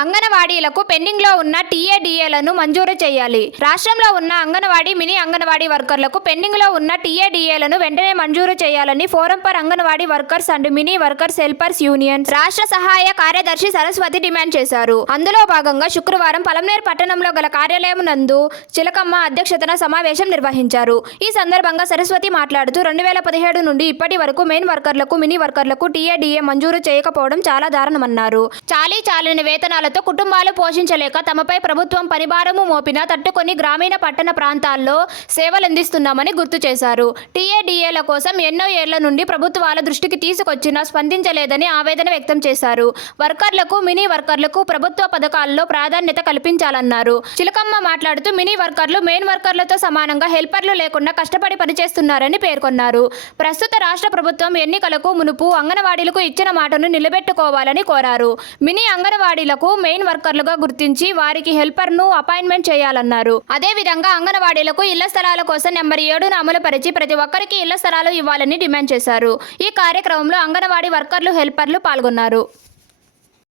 అంగనవాడీలకు పెండింగ్లో ఉన్న టీఏడీఏలను మంజూరు చేయాలి. రాష్ట్రంలో ఉన్న అంగన్వాడీ మినీ అంగన్వాడీ వర్కర్లకు పెండింగ్లో ఉన్న టీఏడీఏలను వెంటనే మంజూరు చేయాలని forum for anganwadi workers and mini workers helpers union రాష్ట్ర సహాయ కార్యదర్శి సరస్వతి డిమాండ్ చేశారు. అందులో భాగంగా శుక్రవారం పలమనేరు పట్టణంలో గల కార్యాలయం నందు చిలకమ్మ అధ్యక్షతన సమావేశం నిర్వహించారు. ఈ సందర్భంగా సరస్వతి మాట్లాడుతూ రెండు వేల పదిహేడు నుండి ఇప్పటి వరకు మెయిన్ వర్కర్లకు మినీ వర్కర్లకు టీఏడీఏ మంజూరు చేయకపోవడం చాలా దారుణమన్నారు. చాలీ చాలని వేతనాలతో కుటుంబాలు పోషించలేక తమపై ప్రభుత్వం పనిభారము మోపినా తట్టుకొని గ్రామీణ పట్టణ ప్రాంతాల్లో సేవలందిస్తున్నామని గుర్తు చేశారు. టీఏడీఏల కోసం ఎన్నో ఏళ్ళ నుండి ప్రభుత్వాల దృష్టికి తీసుకొచ్చినా స్పందించలేదని ఆవేదన వ్యక్తం చేశారు. వర్కర్లకు మినీ వర్కర్లకు ప్రభుత్వ పథకాల్లో ప్రాధాన్యత కల్పించాలన్నారు. చిలకమ్మ మాట్లాడుతూ మినీ వర్కర్లు మెయిన్ వర్కర్లతో సమానంగా హెల్పర్లు లేకుండా కష్టపడి పనిచేస్తున్నారని పేర్కొన్నారు. ప్రస్తుత రాష్ట్ర ప్రభుత్వం ఎన్నికలకు మునుపు అంగన్వాడీలకు ఇచ్చిన మాటను నిలబెట్టుకోవాలని కోరారు. మినీ అంగన్వాడీలకు మెయిన్ వర్కర్లుగా గుర్తించి వారికి హెల్పర్ను అపాయింట్మెంట్ చేయాలన్నారు. అదేవిధంగా అంగన్వాడీలకు ఇళ్ళ స్థలాల కోసం నెంబర్ ఏడును అమలుపరిచి ప్రతి ఒక్కరికి ఇళ్ళ స్థలాలు ఇవ్వాలని డిమాండ్ చేశారు. ఈ కార్యక్రమంలో అంగన్వాడీ వర్కర్లు హెల్పర్లు పాల్గొన్నారు.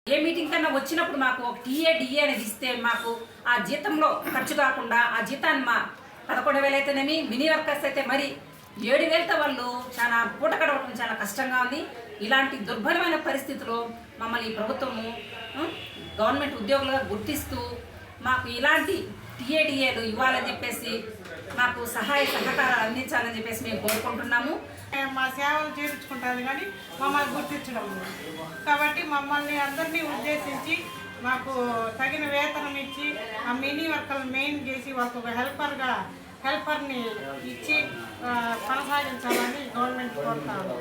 ఏ మీటింగ్ కన్నా వచ్చినప్పుడు మాకు ఒక టీఏ డిఏ అనేది ఇస్తే మాకు ఆ జీతంలో ఖర్చు కాకుండా ఆ జీతాన్ని మా పదకొండు వేలు అయితేనేమి మినీ వర్కర్స్ అయితే మరి ఏడు వేలతో వాళ్ళు చాలా పూట గడవడం చాలా కష్టంగా ఉంది. ఇలాంటి దుర్భరమైన పరిస్థితిలో మమ్మల్ని ఈ ప్రభుత్వము గవర్నమెంట్ ఉద్యోగులుగా గుర్తిస్తూ మాకు ఇలాంటి టీఏడిఏలు ఇవ్వాలని చెప్పేసి మాకు సహాయ సహకారాలు అందించాలని చెప్పేసి మేము కోరుకుంటున్నాము. మా సేవలు చేయించుకుంటుంది కానీ మమ్మల్ని గుర్తించడం కాబట్టి మమ్మల్ని అందరినీ ఉద్దేశించి మాకు తగిన వేతనం ఇచ్చి ఆ మినీ వర్కర్లు మెయిన్ చేసి వాళ్ళకు ఒక హెల్పర్గా హెల్పర్ని ఇచ్చి కొనసాగించాలని గవర్నమెంట్ కోరుతాము